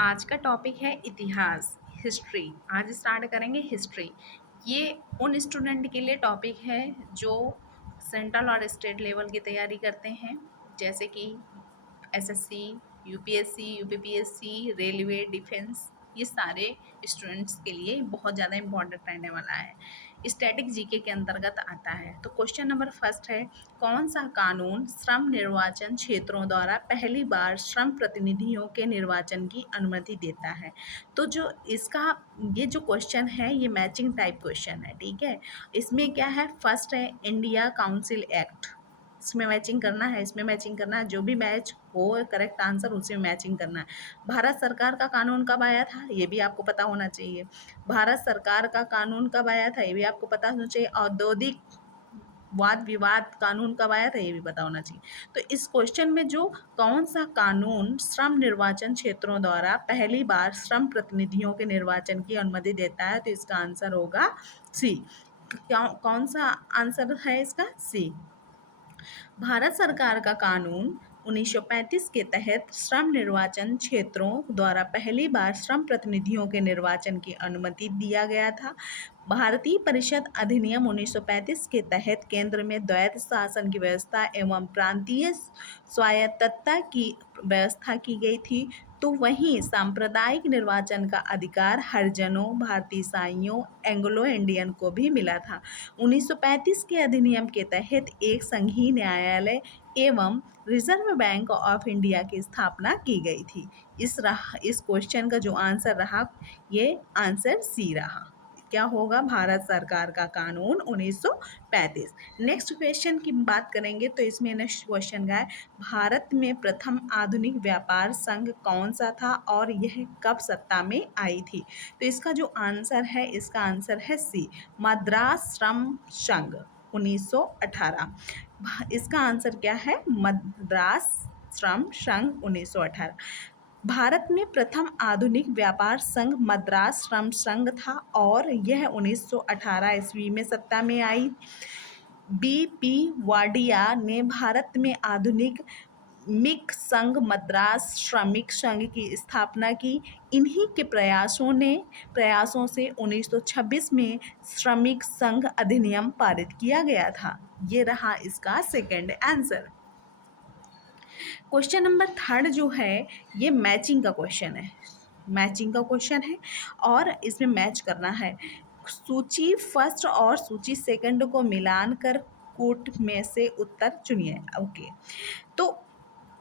आज का टॉपिक है इतिहास, हिस्ट्री। आज स्टार्ट करेंगे हिस्ट्री। ये उन स्टूडेंट के लिए टॉपिक है जो सेंट्रल और स्टेट लेवल की तैयारी करते हैं, जैसे कि SSC, UPSC, UPPSC, railway, defence. ये सारे स्टूडेंट्स के लिए बहुत ज़्यादा इम्पोर्टेंट रहने वाला है। स्टैटिक जीके के अंतर्गत आता है। तो क्वेश्चन नंबर फर्स्ट है, कौन सा कानून श्रम निर्वाचन क्षेत्रों द्वारा पहली बार श्रम प्रतिनिधियों के निर्वाचन की अनुमति देता है? तो जो इसका ये जो क्वेश्चन है ये मैचिंग टाइप क्वेश्चन है, ठीक है। इसमें क्या है, फर्स्ट है इंडिया काउंसिल एक्ट, इसमें मैचिंग करना है, इसमें मैचिंग करना है, जो भी मैच हो करेक्ट आंसर उसी में मैचिंग करना है। भारत सरकार का कानून कब आया था, ये भी आपको पता होना चाहिए। भारत सरकार का कानून कब आया था, ये भी आपको पता होना चाहिए। औद्योगिक वाद विवाद कानून कब आया था, ये भी पता होना चाहिए। तो इस क्वेश्चन में जो कौन सा कानून श्रम निर्वाचन क्षेत्रों द्वारा पहली बार श्रम प्रतिनिधियों के निर्वाचन की अनुमति देता है, तो इसका आंसर होगा सी। कौन सा आंसर है इसका, सी। भारत सरकार का कानून 1935 के तहत श्रम निर्वाचन क्षेत्रों द्वारा पहली बार श्रम प्रतिनिधियों के निर्वाचन की अनुमति दिया गया था। भारतीय परिषद अधिनियम 1935 के तहत केंद्र में द्वैत शासन की व्यवस्था एवं प्रांतीय स्वायत्तता की व्यवस्था की गई थी। तो वहीं सांप्रदायिक निर्वाचन का अधिकार हरिजनों, भारतीय ईसाइयों, एंग्लो इंडियन को भी मिला था। 1935 के अधिनियम के तहत एक संघीय न्यायालय एवं रिजर्व बैंक ऑफ इंडिया की स्थापना की गई थी। इस क्वेश्चन का जो आंसर रहा, ये आंसर सी रहा। क्या होगा, भारत सरकार का कानून 1935। नेक्स्ट क्वेश्चन की बात करेंगे तो इसमें नेक्स्ट क्वेश्चन का है, भारत में प्रथम आधुनिक व्यापार संघ कौन सा था और यह कब सत्ता में आई थी? तो इसका जो आंसर है, इसका आंसर है सी, मद्रास श्रम संघ 1918। इसका आंसर क्या है, मद्रास श्रम संघ 1918। भारत में प्रथम आधुनिक व्यापार संघ मद्रास श्रम संघ था और यह 1918 ईस्वी में सत्ता में आई। बीपी वाडिया ने भारत में आधुनिक मिक संघ मद्रास श्रमिक संघ की स्थापना की। इन्हीं के प्रयासों से 1926 में श्रमिक संघ अधिनियम पारित किया गया था। ये रहा इसका second answer. Question number third जो है ये मैचिंग का क्वेश्चन है, मैचिंग का क्वेश्चन है और इसमें मैच करना है। सूची फर्स्ट और सूची सेकंड को मिलान कर कूट में से उत्तर चुनिए। ओके, तो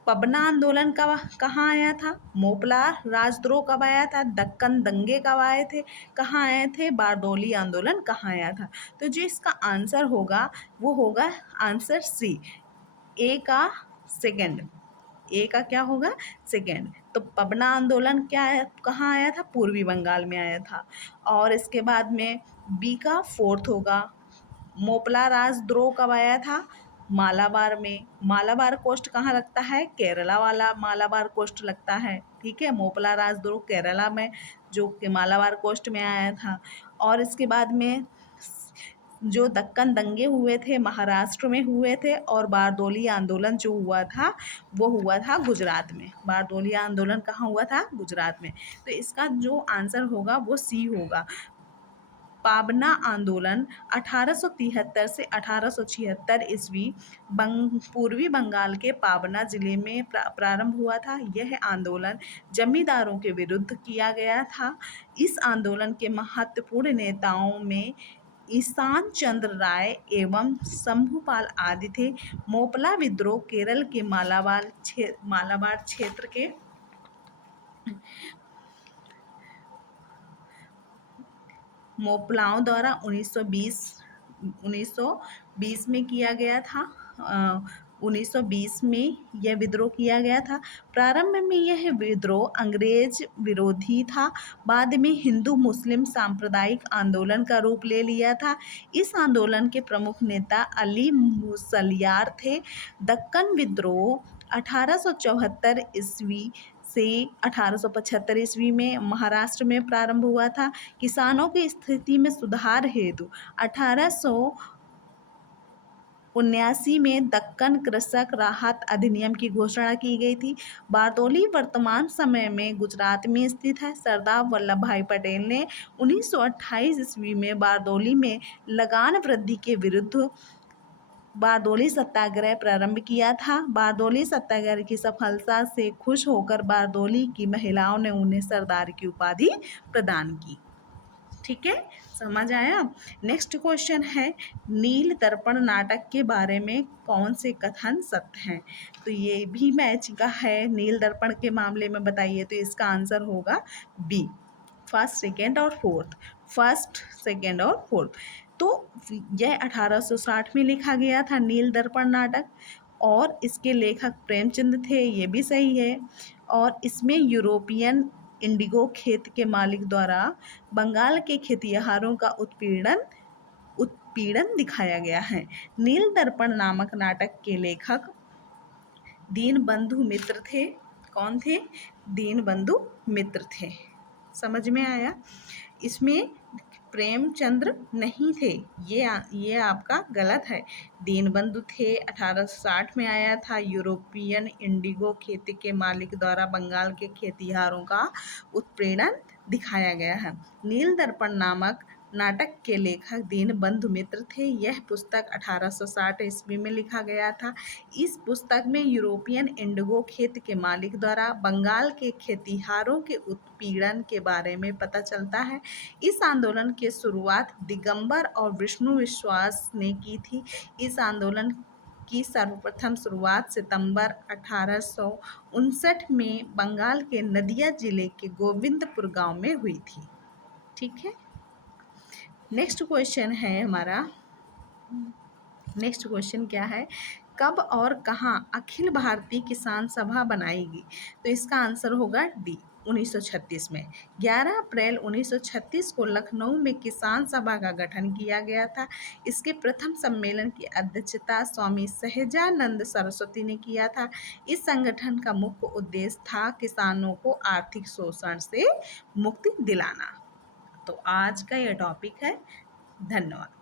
पबना आंदोलन कब कहाँ आया था, मोपला राजद्रोह कब आया था, दक्कन दंगे कब आए थे, कहाँ आए थे, बारडोली आंदोलन कहाँ आया था? तो जो इसका आंसर होगा वो होगा आंसर सी, ए का सेकंड। ए का क्या होगा, सेकंड। तो पबना आंदोलन क्या है, कहाँ आया था, पूर्वी बंगाल में आया था। और इसके बाद में बी का फोर्थ होगा, मोपला राजद्रोह कब आया था, मालाबार में। मालाबार कोस्ट कहाँ लगता है, केरला वाला मालाबार कोस्ट लगता है, ठीक है। मोपला राजद्रोह केरला में, जो कि मालाबार कोस्ट में आया था। और इसके बाद में जो दक्कन दंगे हुए थे महाराष्ट्र में हुए थे और बारदोली आंदोलन जो हुआ था वो हुआ था गुजरात में। बारदोली आंदोलन कहाँ हुआ था, गुजरात में। तो इसका जो आंसर होगा वो सी होगा। पाबना आंदोलन 1873 से 1876 ईस्वी पूर्वी बंगाल के पाबना जिले में प्रारंभ हुआ था। यह आंदोलन जमींदारों के विरुद्ध किया गया था। इस आंदोलन के महत्वपूर्ण नेताओं में ईशान चंद्र राय एवं शंभुपाल आदि थे। मोपला विद्रोह केरल के मालाबार क्षेत्र के मोपलाओं द्वारा 1920 में किया गया था। 1920 में यह विद्रोह किया गया था। प्रारंभ में यह विद्रोह अंग्रेज विरोधी था, बाद में हिंदू मुस्लिम सांप्रदायिक आंदोलन का रूप ले लिया था। इस आंदोलन के प्रमुख नेता अली मुसलियार थे। दक्कन विद्रोह 1874 ईस्वी से 1875 ईस्वी में महाराष्ट्र में प्रारंभ हुआ था। किसानों की स्थिति में सुधार हेतु 1800 1979 में दक्कन कृषक राहत अधिनियम की घोषणा की गई थी। बारदौली वर्तमान समय में गुजरात में स्थित है। सरदार वल्लभ भाई पटेल ने 1928 ईस्वी में बारदौली में लगान वृद्धि के विरुद्ध बारदौली सत्याग्रह प्रारंभ किया था। बारदौली सत्याग्रह की सफलता से खुश होकर बारदौली की महिलाओं ने उन्हें सरदार की उपाधि प्रदान की। ठीक है, समझ आया। नेक्स्ट क्वेश्चन है, नील दर्पण नाटक के बारे में कौन से कथन सत्य हैं? तो ये भी मैच का है। नील दर्पण के मामले में बताइए, तो इसका आंसर होगा बी, फर्स्ट सेकेंड और फोर्थ। फर्स्ट सेकेंड और फोर्थ। तो यह 1860 में लिखा गया था नील दर्पण नाटक, और इसके लेखक प्रेमचंद थे, ये भी सही है। और इसमें यूरोपियन इंडिगो खेत के मालिक द्वारा बंगाल के खेतिहरों का उत्पीड़न दिखाया गया है। नील दर्पण नामक नाटक के लेखक दीनबंधु मित्र थे। कौन थे? दीनबंधु मित्र थे। समझ में आया? इसमें प्रेमचंद्र नहीं थे, ये आपका गलत है। दीनबंधु थे, 1860 में आया था। यूरोपियन इंडिगो खेती के मालिक द्वारा बंगाल के खेतिहरों का उत्पीड़न दिखाया गया है। नील दर्पण नामक नाटक के लेखक दीनबंधु मित्र थे। यह पुस्तक 1860 ईस्वी में लिखा गया था। इस पुस्तक में यूरोपियन इंडिगो खेत के मालिक द्वारा बंगाल के खेतिहरों के उत्पीड़न के बारे में पता चलता है। इस आंदोलन की शुरुआत दिगंबर और विष्णु विश्वास ने की थी। इस आंदोलन की सर्वप्रथम शुरुआत सितंबर 1859 में बंगाल के नदिया जिले के गोविंदपुर गांव में हुई थी। ठीक है, नेक्स्ट क्वेश्चन है हमारा। नेक्स्ट क्वेश्चन क्या है, कब और कहाँ अखिल भारतीय किसान सभा बनाएगी? तो इसका आंसर होगा डी, 1936 में। 11 अप्रैल 1936 को लखनऊ में किसान सभा का गठन किया गया था। इसके प्रथम सम्मेलन की अध्यक्षता स्वामी सहजानंद सरस्वती ने किया था। इस संगठन का मुख्य उद्देश्य था किसानों को आर्थिक शोषण से मुक्ति दिलाना। तो आज का यह टॉपिक है। धन्यवाद।